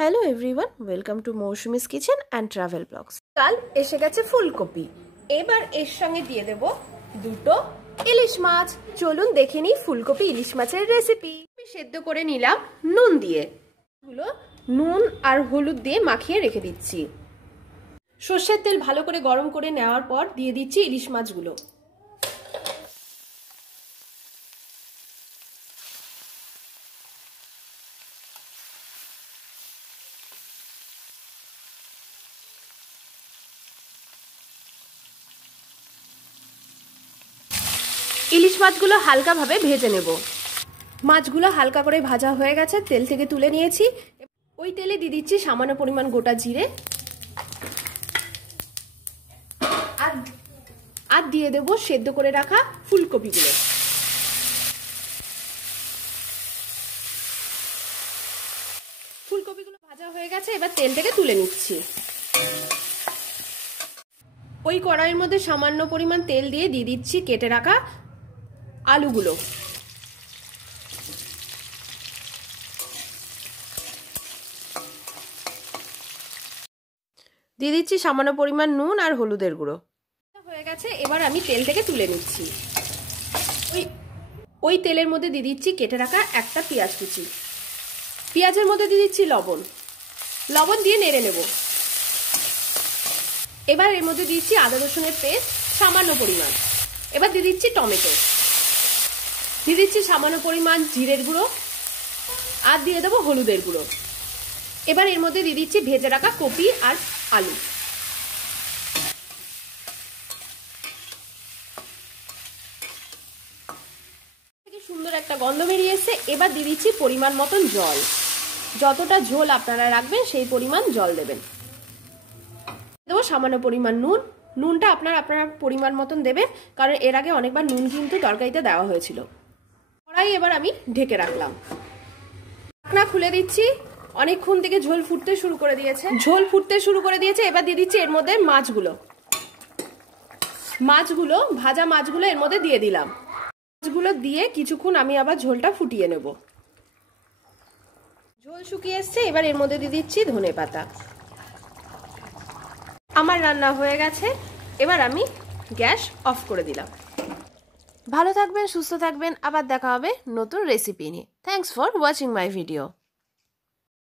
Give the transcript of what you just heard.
Hello everyone, welcome to Mousumi's kitchen and travel blogs. কাল এসে গেছে ফুলকপি, এবার এর সঙ্গে দিয়ে দেব দুটো ইলিশ মাছ। চলুন দেখে নিই ফুলকপি ইলিশ মাছের রেসিপি। আমি সেদ্ধ করে নিলাম নুন দিয়ে, নুন আর হলুদ দিয়ে মাখিয়ে রেখে দিচ্ছি। সর্ষের তেল ভালো করে গরম করে নেওয়ার পর দিয়ে দিচ্ছি ইলিশ মাছগুলো। ইলিশ মাছগুলো হালকাভাবে ভেজে নেব। মাছগুলো হালকা করে ভাজা হয়ে গেছে, তেল থেকে তুলে নিয়েছি। ওই তেলে দিয়ে দিচ্ছি সামান্য পরিমাণ গোটা জিরে আর দিয়ে দেবো সেদ্ধ করে রাখা ফুলকপিগুলো। ফুলকপিগুলো ভাজা হয়ে গেছে, এবার তেল থেকে তুলে নিচ্ছি। ওই কড়াইয়ের মধ্যে সামান্য পরিমাণ তেল দিয়ে দিচ্ছি কেটে রাখা আলুগুলো। দিয়ে দিচ্ছি সামান্য পরিমাণ নুন আর হলুদের গুঁড়ো। হয়ে গেছে, এবার আমি তেল থেকে তুলে নিচ্ছি। ওই তেলের মধ্যে দিয়ে দিচ্ছি কেটে রাখা একটা পেঁয়াজ কুচি। পেঁয়াজের মধ্যে দিয়ে দিচ্ছি লবণ দিয়ে নেড়ে নেব। এবার এর মধ্যে দিচ্ছি আদা রসুনের পেস্ট সামান্য পরিমাণ। এবার দিয়ে দিচ্ছি টমেটো, দিয়ে দিচ্ছি সামান্য পরিমাণ জিরের গুঁড়ো আর দিয়ে দেবো হলুদের গুঁড়ো। এবার এর মধ্যে দিয়ে দিচ্ছি ভেজে রাখা কপি আর আলু। সুন্দর একটা গন্ধ বেরিয়ে এসেছে। এবার দিয়ে দিচ্ছি পরিমাণ মতন জল। যতটা ঝোল আপনারা রাখবেন সেই পরিমাণ জল দেবেন। দেবো সামান্য পরিমাণ নুনটা আপনারা পরিমাণ মতন দেবেন, কারণ এর আগে অনেকবার নুন কিন্তু তরকারিতে দেওয়া হয়েছিল। কড়াই এবার আমি ঢেকে রাখলাম। ঢাকনা খুলে দিচ্ছি। অনেকক্ষণ থেকে ঝোল ফুটতে শুরু করে দিয়েছে। এবার দিয়ে দিচ্ছি এর মধ্যে ভাজা মাছগুলো এর মধ্যে দিয়ে দিলাম। মাছগুলো দিয়ে কিছুক্ষণ আমি আবার ঝোলটা ফুটিয়ে নেব। ঝোল শুকিয়ে এসছে, এবার এর মধ্যে দিয়ে দিচ্ছি ধনেপাতা। আমার রান্না হয়ে গেছে, এবার আমি গ্যাস অফ করে দিলাম। ভালো থাকবেন, সুস্থ থাকবেন, আবার দেখা হবে নতুন রেসিপি নিয়ে। Thanks for watching my video.